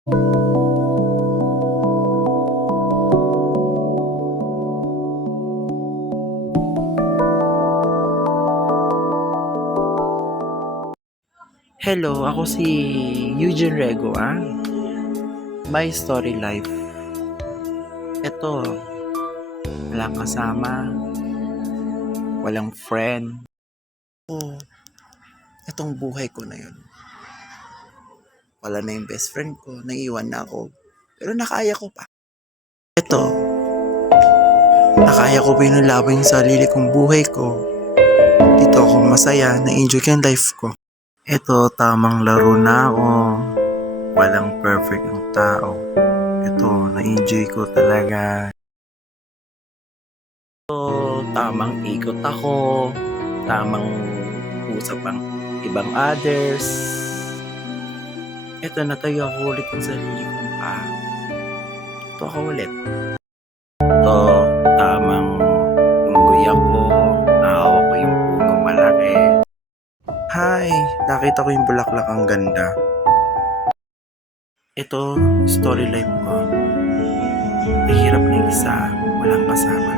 Hello, ako si Eugene Rego, My Story Life. Ito, walang kasama, walang friend. Itong buhay ko na yun. Wala na yung best friend ko, naiwan na ako. Pero nakaya ko pa. Ito, nakaya ko pinulaban yung sarili kong buhay ko. Dito ako masaya, na-enjoy ko yung life ko. Ito, tamang laro na ako. Walang perfect ang tao. Ito, na-enjoy ko talaga. Ito, tamang ikot ako. Tamang usap ang ibang others. Ito, natayo ako ulit ng sarili kong Ito ako ulit. Ito, tamang unggoy ako. Nahawak ko yung punong malaki. Hi, nakita ko yung bulaklak ang ganda. Ito, story life ko. Mahirap na isa, walang kasama.